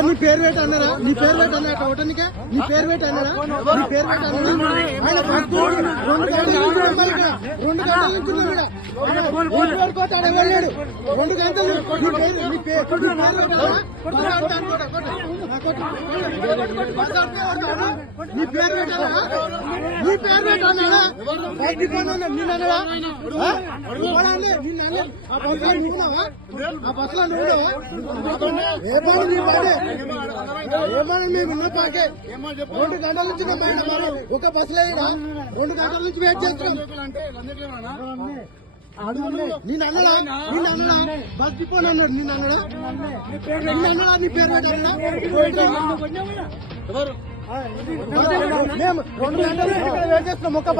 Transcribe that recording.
నీ పేరు పెట్టి అన్నారా? నీ పేరు పెట్టి అన్నా ఒకటానికే నీ పేరు పెట్టి అన్నారా? నీ పేరు పెట్టి అన్నారా? ఆయన భక్తుడు రెండు గంటల ఉన్నాడు ఇక్కడ. రెండు గంటల ఎవరు. రెండు నీ పేరు నీ పేరు నీ పేరు పెట్టి అన్నారా? అన్నాడా? ఆ? ఆ బస్సులో నువ్వు ఆ బస్సులో నువ్వు ఉన్నావా? ఏ పని నీ పని ఏమని మేము ఉన్న పాకే రెండు గంటల నుంచి ఒక బస్సులో రెండు గంటల నుంచి వెయిట్ చేస్తున్నాం నేను అన్నడా నేను అన్నడా బస్ డిపో అన్నాడు నిన్న అన్నడా నిన్ను అన్నడా నీ పేరు ఎవరు మేము రెండు గంటలు ఇక్కడ వెయిట్ చేస్తున్నాం. ఒక